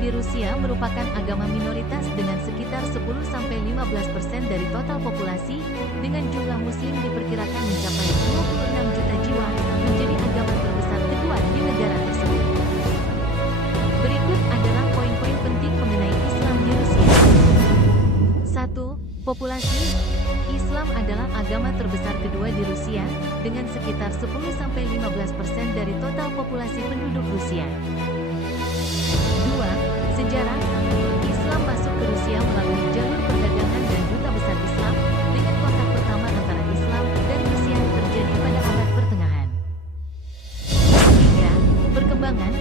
Islam di Rusia merupakan agama minoritas dengan sekitar 10–15% dari total populasi, dengan jumlah muslim diperkirakan mencapai 26 juta jiwa, menjadi agama terbesar kedua di negara tersebut. Berikut adalah poin-poin penting mengenai Islam di Rusia. 1. Populasi. Islam adalah agama terbesar kedua di Rusia, dengan sekitar 10–15% dari total populasi penduduk Rusia. 2. Sejarah. Islam masuk ke Rusia melalui jalur perdagangan dan duta besar Islam, dengan kontak pertama antara Islam dan Rusia terjadi pada abad pertengahan. 3. Perkembangan.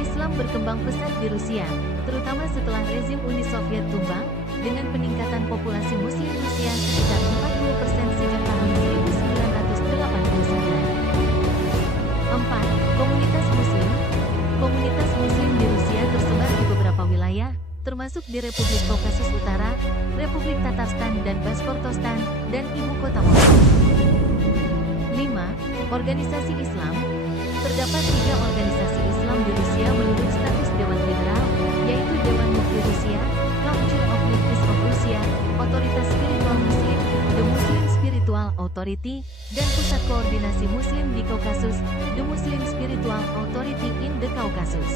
Islam berkembang pesat di Rusia, terutama setelah rezim Uni Soviet tumbang, dengan peningkatan populasi muslim Rusia sekitar 40% sejak tahun 1989. 4. Komunitas muslim. Komunitas muslim di Rusia tersebar di beberapa wilayah, termasuk di Republik Kaukasus Utara, Republik Tatarstan dan Bashkortostan, dan ibu kota Moskwa. 5. Organisasi Islam. Terdapat 3 organisasi Islam di Rusia menurut status Dewan Federal, yaitu Dewan Mufti Rusia, Council of Muftis of Rusia, Otoritas Spiritual Muslim, The Muslim Spiritual Authority, dan Pusat Koordinasi Muslim di Kaukasus, The Muslim Spiritual Authority in the Caucasus.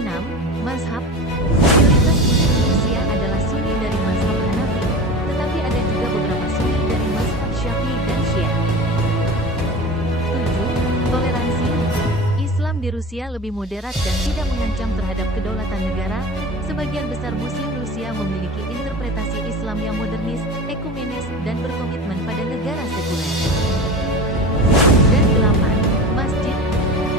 6. Mazhab. Mayoritas Muslim Rusia adalah Sunni dari mazhab Hanafi, tetapi ada juga beberapa Sunni dari mazhab Syafi'i dan Syiah. 7. Toleransi. Islam di Rusia lebih moderat dan tidak mengancam terhadap kedaulatan negara. Sebagian besar Muslim Rusia memiliki interpretasi Islam yang modernis, ekumenis, dan berkomitmen pada negara sekuler. Dan 8. Masjid.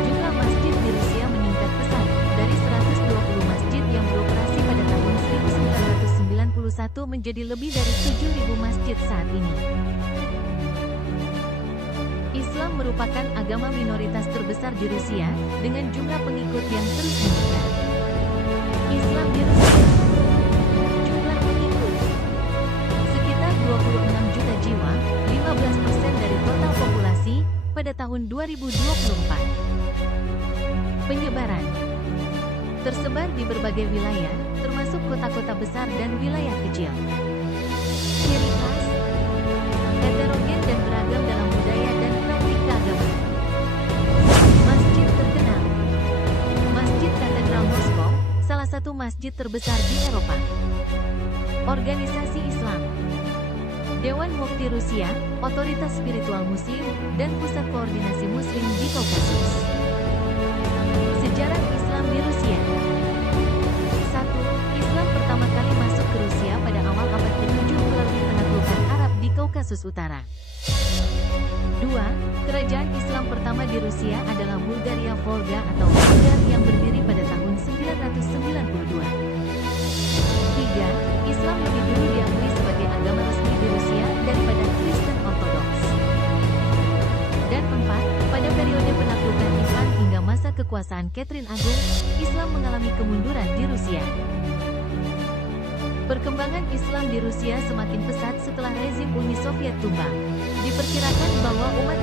Jumlah masjid di Rusia meningkat pesat, dari 120 masjid yang beroperasi pada tahun 1991 menjadi lebih dari 7.000 masjid saat ini. Islam merupakan agama minoritas terbesar di Rusia, dengan jumlah pengikut yang terus meningkat. Islam di Rusia. Jumlah pengikut sekitar 26 juta jiwa, 15% dari total populasi, pada tahun 2024. Penyebaran. Tersebar di berbagai wilayah, termasuk kota-kota besar dan wilayah kecil. Ciri khas. Heterogen dan beragam dalam budaya dan praktik keagamaan. Masjid terkenal. Masjid Katedral Moskow, salah satu masjid terbesar di Eropa. Organisasi Islam. Dewan Mufti Rusia, Otoritas Spiritual Muslim, dan Pusat Koordinasi Muslim di Kaukasus. Sejarah Islam di Rusia. 1. Islam pertama kali masuk ke Rusia pada awal abad ke-7 melalui penaklukan Arab di Kaukasus Utara. 2. Kerajaan Islam pertama di Rusia adalah Bulgaria Volga atau Bulgar yang berdiri pada tahun 992. 3. Islam lebih dulu diakui sebagai agama resmi di Rusia daripada Kristen Ortodoks. Dan 4. Pada periode penaklukan Ivan hingga masa kekuasaan Catherine Agung, Islam mengalami kemunduran di Rusia. Perkembangan Islam di Rusia semakin pesat setelah rezim Uni Soviet tumbang. Diperkirakan bahwa umat